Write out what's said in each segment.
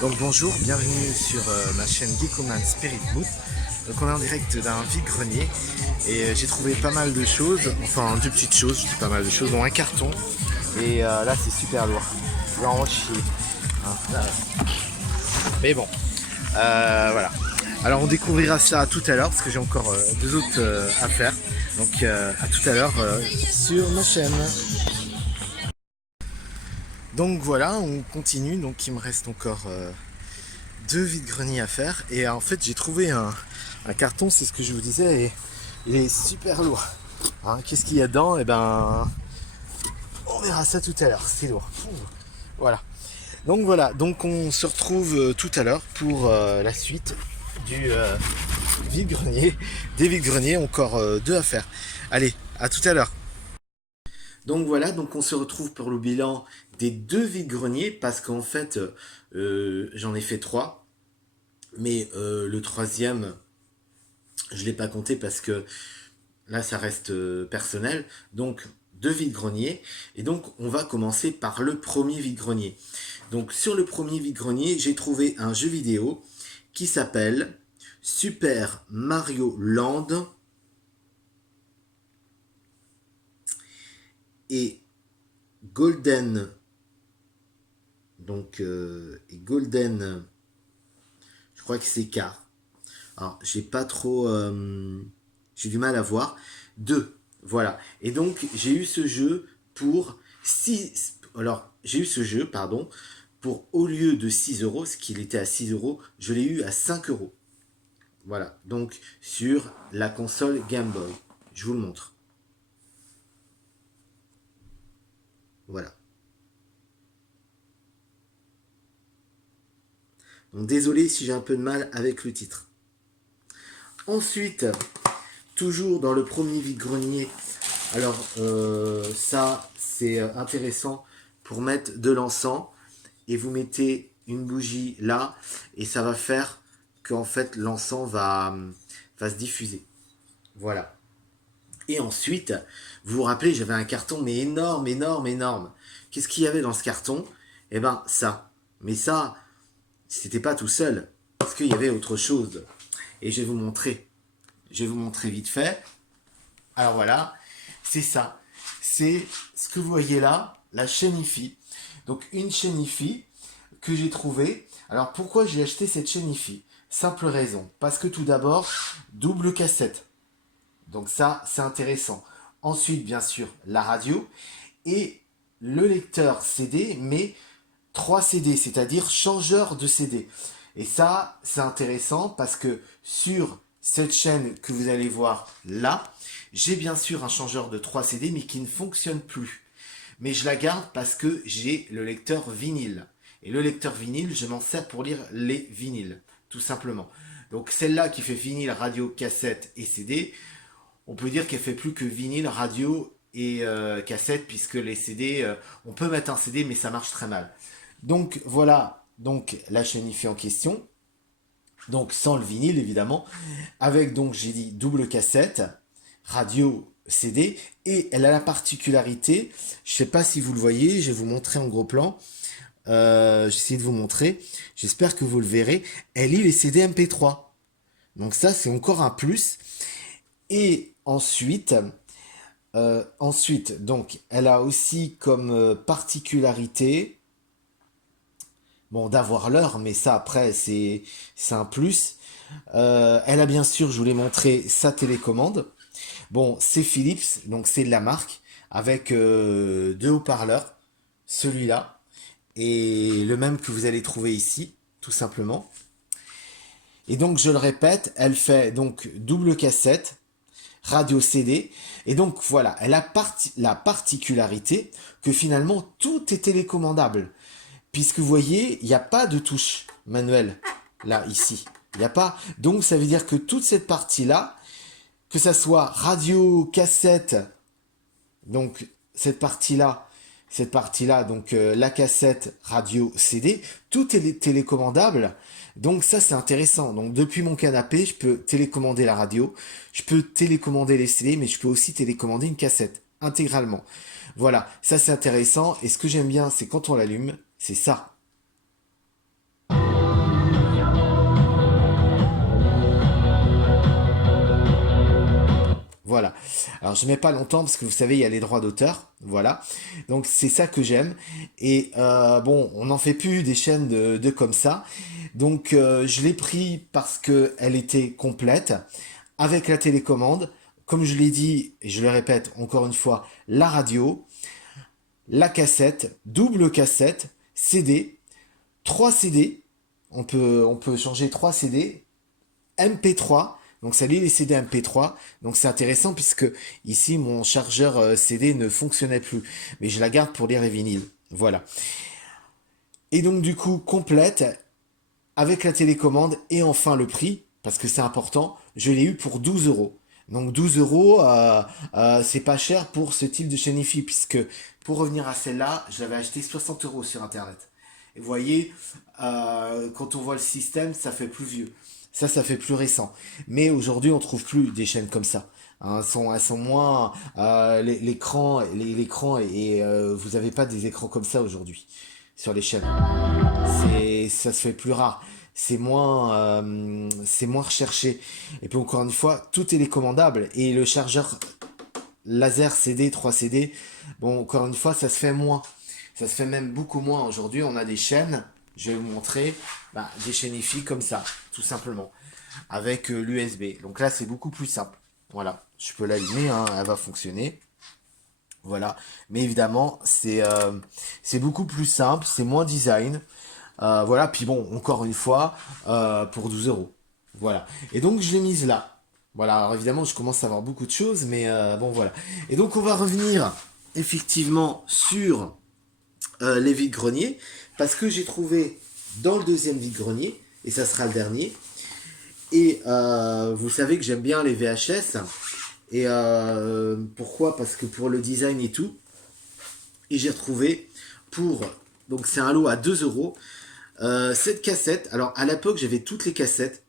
Donc bonjour, bienvenue sur ma chaîne Geekoman Spirit Mood. Donc on est en direct d'un vide-grenier et j'ai trouvé pas mal de choses, enfin deux petites choses, je dis pas mal de choses, dont un carton. Et là c'est super lourd, vraiment chier. Hein, là. Mais bon, voilà. Alors on découvrira ça tout à l'heure parce que j'ai encore deux autres à faire. Donc à tout à l'heure sur ma chaîne. Donc voilà, on continue. Donc il me reste encore deux vides-greniers à faire. Et en fait j'ai trouvé un carton, c'est ce que je vous disais, et il est super lourd. Hein, qu'est-ce qu'il y a dedans? Et ben on verra ça tout à l'heure, c'est lourd. Voilà. Donc voilà, donc on se retrouve tout à l'heure pour la suite du vide-grenier. Des vides-greniers, encore deux à faire. Allez, à tout à l'heure. Donc voilà, donc on se retrouve pour le bilan des deux vides-greniers parce qu'en fait j'en ai fait trois, mais le troisième je l'ai pas compté parce que là ça reste personnel. Donc deux vides-greniers et donc on va commencer par le premier vide-grenier. Donc sur le premier vide-grenier j'ai trouvé un jeu vidéo qui s'appelle Super Mario Land et Golden et Golden, je crois que c'est K. Alors, j'ai pas trop. J'ai du mal à voir. Deux. Voilà. Et donc, j'ai eu ce jeu pour 6. Alors, j'ai eu ce jeu, pardon, pour au lieu de 6 euros, ce qu'il était à 6 euros, je l'ai eu à 5 euros. Voilà. Donc, sur la console Game Boy. Je vous le montre. Voilà. Donc, désolé si j'ai un peu de mal avec le titre. Ensuite, toujours dans le premier vide-grenier, alors ça c'est intéressant pour mettre de l'encens et vous mettez une bougie là et ça va faire qu'en fait l'encens va se diffuser. Voilà. Et ensuite, vous vous rappelez, j'avais un carton mais énorme, énorme, énorme. Qu'est-ce qu'il y avait dans ce carton? Eh ben ça. Mais ça, c'était pas tout seul. Parce qu'il y avait autre chose. Et je vais vous montrer. Je vais vous montrer vite fait. Alors voilà, c'est ça. C'est ce que vous voyez là, la chaîne IFI. Donc une chaîne IFI que j'ai trouvée. Alors pourquoi j'ai acheté cette chaîne IFI? Simple raison. Parce que tout d'abord, double cassette. Donc ça, c'est intéressant. Ensuite, bien sûr, la radio et le lecteur CD, mais 3 CD, c'est-à-dire changeur de CD. Et ça, c'est intéressant parce que sur cette chaîne que vous allez voir là, j'ai bien sûr un changeur de 3 CD, mais qui ne fonctionne plus. Mais je la garde parce que j'ai le lecteur vinyle. Et le lecteur vinyle, je m'en sers pour lire les vinyles, tout simplement. Donc celle-là qui fait vinyle, radio, cassette et CD, on peut dire qu'elle fait plus que vinyle, radio et cassette, puisque les CD, on peut mettre un CD, mais ça marche très mal. Donc voilà, donc la chaîne IFI en question, donc sans le vinyle évidemment, avec donc j'ai dit double cassette, radio, CD, et elle a la particularité, je sais pas si vous le voyez, je vais vous montrer en gros plan, j'essaie de vous montrer, j'espère que vous le verrez, elle lit les CD MP3. Donc ça c'est encore un plus. Et ensuite, donc elle a aussi comme particularité, bon, d'avoir l'heure, mais ça après c'est un plus. Elle a bien sûr, je vous l'ai montré, sa télécommande. Bon, c'est Philips, donc c'est de la marque, avec deux haut-parleurs, celui-là, et le même que vous allez trouver ici, tout simplement. Et donc, je le répète, elle fait donc double cassette, radio CD, et donc voilà, elle a la particularité que finalement tout est télécommandable, puisque vous voyez, il n'y a pas de touche manuelle, là, ici. Il n'y a pas. Donc, ça veut dire que toute cette partie-là, que ça soit radio, cassette, donc cette partie-là, donc la cassette, radio, CD, tout est télécommandable. Donc ça c'est intéressant. Donc depuis mon canapé, je peux télécommander la radio, je peux télécommander les CD, mais je peux aussi télécommander une cassette intégralement. Voilà, ça c'est intéressant. Et ce que j'aime bien, c'est quand on l'allume, c'est ça. Voilà. Alors je mets pas longtemps parce que vous savez, il y a les droits d'auteur. Voilà. Donc c'est ça que j'aime. Et bon, on n'en fait plus des chaînes de comme ça. Donc je l'ai pris parce que elle était complète avec la télécommande. Comme je l'ai dit, et je le répète encore une fois, la radio, la cassette, double cassette, CD, 3 CD. On peut changer 3 CD, MP3. Donc ça lit les CD MP3. Donc c'est intéressant puisque ici mon chargeur CD ne fonctionnait plus. Mais je la garde pour lire les vinyles. Voilà. Et donc du coup complète avec la télécommande et enfin le prix, parce que c'est important, je l'ai eu pour 12 euros. Donc 12 euros, c'est pas cher pour ce type de chaîne IFI, puisque pour revenir à celle-là, je l'avais acheté 60 euros sur Internet. Et vous voyez, quand on voit le système, ça fait plus vieux. Ça fait plus récent. Mais aujourd'hui, on trouve plus des chaînes comme ça. Hein, elles sont moins l'écran et vous avez pas des écrans comme ça aujourd'hui sur les chaînes. Ça se fait plus rare. C'est moins recherché. Et puis encore une fois, tout est télécommandable et le chargeur laser CD 3 CD, bon encore une fois, ça se fait moins. Ça se fait même beaucoup moins aujourd'hui. On a des chaînes, je vais vous montrer, des chaînes IFI comme ça, tout simplement, avec l'USB. Donc là, c'est beaucoup plus simple. Voilà, je peux l'allumer, hein, elle va fonctionner. Voilà, mais évidemment, c'est beaucoup plus simple, c'est moins design. Voilà, puis bon, encore une fois, pour 12 euros. Voilà. Et donc, je l'ai mise là. Voilà, alors évidemment, je commence à avoir beaucoup de choses, mais bon, voilà. Et donc, on va revenir effectivement sur les vides-greniers, parce que j'ai trouvé dans le deuxième vide-grenier, et ça sera le dernier, et vous savez que j'aime bien les VHS, et pourquoi? Parce que pour le design et tout, et j'ai retrouvé pour, donc c'est un lot à 2 euros, cette cassette. Alors à l'époque j'avais toutes les cassettes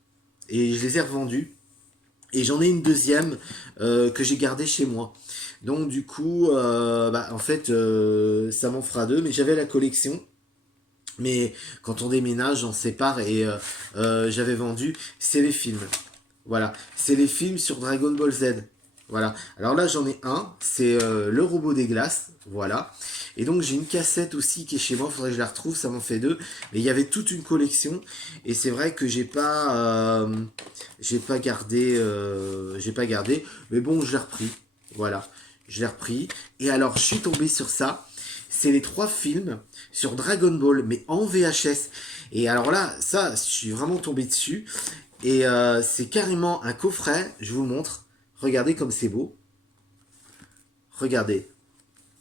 et je les ai revendues. Et j'en ai une deuxième que j'ai gardée chez moi. Donc du coup, en fait, ça m'en fera deux. Mais j'avais la collection. Mais quand on déménage, on sépare et j'avais vendu. C'est les films. Voilà, c'est les films sur Dragon Ball Z. Voilà. Alors là, j'en ai un. C'est le robot des glaces. Voilà. Et donc j'ai une cassette aussi qui est chez moi. Il faudrait que je la retrouve. Ça m'en fait deux. Mais il y avait toute une collection. Et c'est vrai que j'ai pas gardé. J'ai pas gardé. Mais bon, je l'ai repris. Voilà. Je l'ai repris. Et alors, je suis tombé sur ça. C'est les 3 films sur Dragon Ball, mais en VHS. Et alors là, ça, je suis vraiment tombé dessus. Et c'est carrément un coffret, je vous montre. Regardez comme c'est beau. Regardez.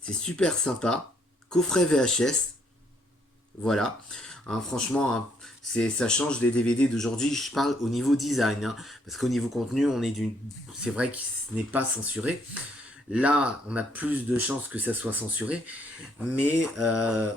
C'est super sympa. Coffret VHS. Voilà. Hein, franchement, hein, ça change des DVD d'aujourd'hui. Je parle au niveau design. Hein, parce qu'au niveau contenu, c'est vrai que ce n'est pas censuré. Là, on a plus de chances que ça soit censuré, mais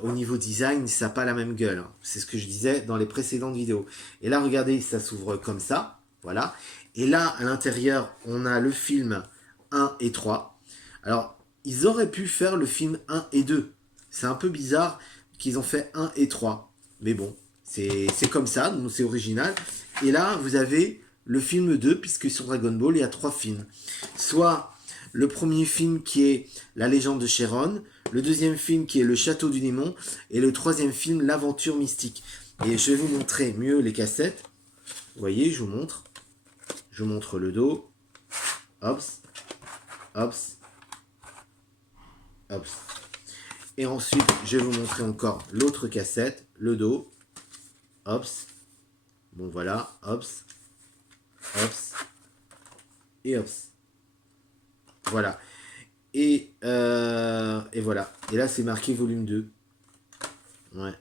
au niveau design, ça n'a pas la même gueule. Hein. C'est ce que je disais dans les précédentes vidéos. Et là, regardez, ça s'ouvre comme ça, voilà. Et là, à l'intérieur, on a le film 1 et 3. Alors, ils auraient pu faire le film 1 et 2. C'est un peu bizarre qu'ils ont fait 1 et 3. Mais bon, c'est comme ça, donc c'est original. Et là, vous avez le film 2, puisque sur Dragon Ball, il y a 3 films. Soit le premier film qui est La légende de Sharon, le deuxième film qui est Le château du démon, et le troisième film L'aventure mystique. Et je vais vous montrer mieux les cassettes. Vous voyez, je vous montre. Je vous montre le dos. Hops. Hops. Hops. Et ensuite, je vais vous montrer encore l'autre cassette, le dos. Hops. Bon voilà, hops. Hops. Et hops. Voilà. Et voilà. Et là, c'est marqué volume 2. Ouais.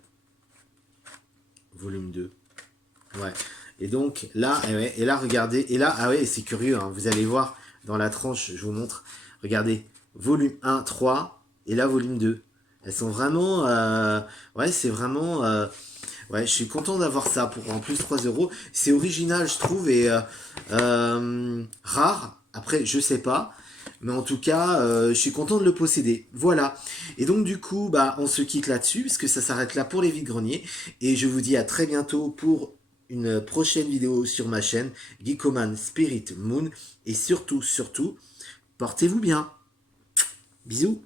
Volume 2. Ouais. Et donc, là, et là, regardez. Et là, ah ouais, c'est curieux. Hein, vous allez voir dans la tranche, je vous montre. Regardez. Volume 1, 3. Et là, volume 2. Elles sont vraiment... ouais, c'est vraiment... ouais, je suis content d'avoir ça pour en plus 3 euros. C'est original, je trouve, et rare. Après, je sais pas. Mais en tout cas, je suis content de le posséder. Voilà. Et donc du coup, on se quitte là-dessus, parce que ça s'arrête là pour les vides-greniers. Et je vous dis à très bientôt pour une prochaine vidéo sur ma chaîne Geekoman Spirit Moon. Et surtout, portez-vous bien. Bisous.